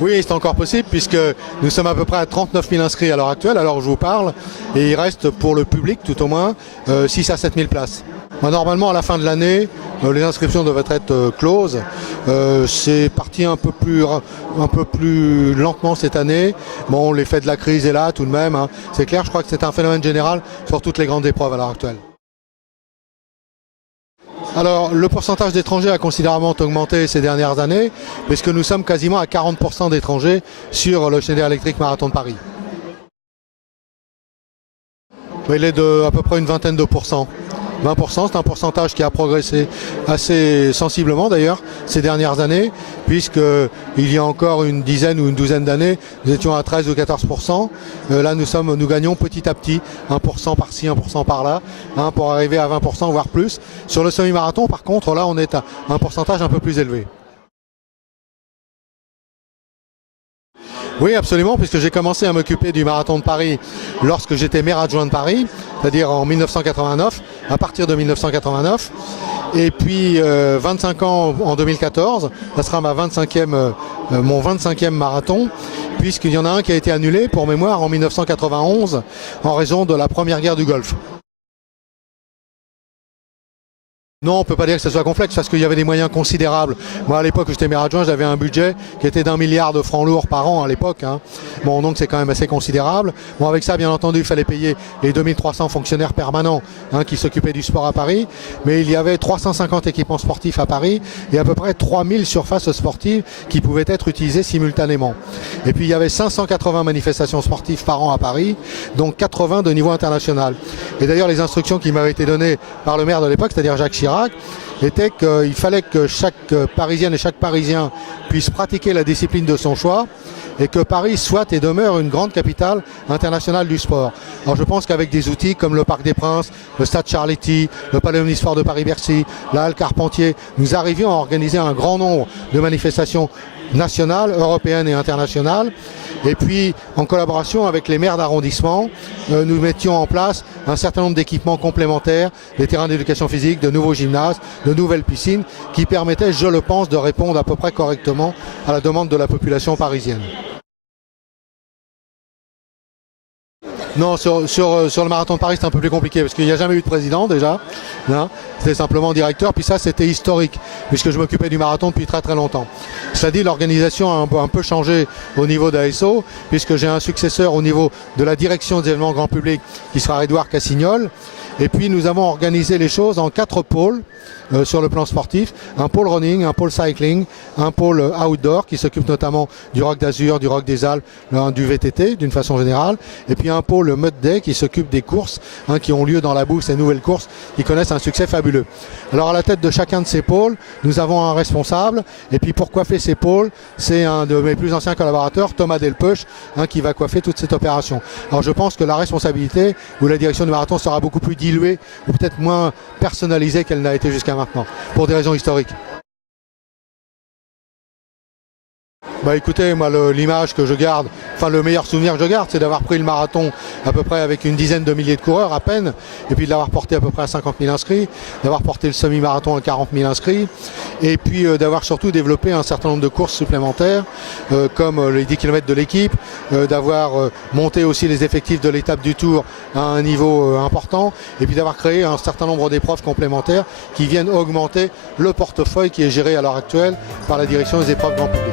Oui, c'est encore possible puisque nous sommes à peu près à 39 000 inscrits à l'heure actuelle, à l'heure où je vous parle, et il reste pour le public tout au moins 6 à 7 000 places. Normalement, à la fin de l'année, les inscriptions devraient être closes. C'est parti un peu plus lentement cette année. Bon, l'effet de la crise est là tout de même, hein. C'est clair, je crois que c'est un phénomène général sur toutes les grandes épreuves à l'heure actuelle. Alors, le pourcentage d'étrangers a considérablement augmenté ces dernières années, puisque nous sommes quasiment à 40% d'étrangers sur le Schneider Electric Marathon de Paris. Il est de à peu près une vingtaine de pourcents. 20%, c'est un pourcentage qui a progressé assez sensiblement d'ailleurs ces dernières années, puisqu'il y a encore une dizaine ou une douzaine d'années, nous étions à 13 ou 14%. Là, nous gagnons petit à petit, 1% par-ci, 1% par-là, hein, pour arriver à 20%, voire plus. Sur le semi-marathon, par contre, là, on est à un pourcentage un peu plus élevé. Oui, absolument, puisque j'ai commencé à m'occuper du marathon de Paris lorsque j'étais maire adjoint de Paris, c'est-à-dire en 1989, à partir de 1989. Et puis 25 ans en 2014, ça sera mon 25e marathon, puisqu'il y en a un qui a été annulé, pour mémoire, en 1991, en raison de la première guerre du Golfe. Non, on ne peut pas dire que ce soit complexe parce qu'il y avait des moyens considérables. Moi, à l'époque où j'étais maire adjoint, j'avais un budget qui était d'1 milliard de francs lourds par an à l'époque, hein. Bon, donc c'est quand même assez considérable. Bon, avec ça, bien entendu, il fallait payer les 2300 fonctionnaires permanents, hein, qui s'occupaient du sport à Paris. Mais il y avait 350 équipements sportifs à Paris et à peu près 3000 surfaces sportives qui pouvaient être utilisées simultanément. Et puis il y avait 580 manifestations sportives par an à Paris, dont 80 de niveau international. Et d'ailleurs, les instructions qui m'avaient été données par le maire de l'époque, c'est-à-dire Jacques Chirac, était qu'il fallait que chaque Parisienne et chaque Parisien puisse pratiquer la discipline de son choix et que Paris soit et demeure une grande capitale internationale du sport. Alors je pense qu'avec des outils comme le Parc des Princes, le Stade Charletti, le Palais Omnisport de Paris-Bercy, la Halle Carpentier, nous arrivions à organiser un grand nombre de manifestations nationales, européennes et internationales. Et puis, en collaboration avec les maires d'arrondissement, nous mettions en place un certain nombre d'équipements complémentaires, des terrains d'éducation physique, de nouveaux gymnases, de nouvelles piscines, qui permettaient, je le pense, de répondre à peu près correctement à la demande de la population parisienne. Non, sur le marathon de Paris, c'est un peu plus compliqué parce qu'il n'y a jamais eu de président déjà. C'était simplement directeur. Puis ça, c'était historique puisque je m'occupais du marathon depuis très très longtemps. Cela dit, l'organisation a un peu changé au niveau d'ASO puisque j'ai un successeur au niveau de la direction des événements grand public qui sera Édouard Cassignol. Et puis nous avons organisé les choses en 4 pôles sur le plan sportif. Un pôle running, un pôle cycling, un pôle outdoor qui s'occupe notamment du Rock d'Azur, du Rock des Alpes, du VTT d'une façon générale. Et puis un pôle Mud Day qui s'occupe des courses, hein, qui ont lieu dans la boue, ces nouvelles courses qui connaissent un succès fabuleux. Alors à la tête de chacun de ces pôles, nous avons un responsable. Et puis pour coiffer ces pôles, c'est un de mes plus anciens collaborateurs, Thomas Delpeuch, hein, qui va coiffer toute cette opération. Alors je pense que la responsabilité ou la direction du marathon sera beaucoup plus diluée ou peut-être moins personnalisée qu'elle n'a été jusqu'à maintenant, pour des raisons historiques. Bah écoutez, moi l'image que je garde, enfin le meilleur souvenir que je garde, c'est d'avoir pris le marathon à peu près avec une dizaine de milliers de coureurs à peine, et puis de l'avoir porté à peu près à 50 000 inscrits, d'avoir porté le semi-marathon à 40 000 inscrits, et puis d'avoir surtout développé un certain nombre de courses supplémentaires, comme les 10 km de l'équipe, d'avoir monté aussi les effectifs de l'étape du Tour à un niveau important, et puis d'avoir créé un certain nombre d'épreuves complémentaires qui viennent augmenter le portefeuille qui est géré à l'heure actuelle par la direction des épreuves grand public.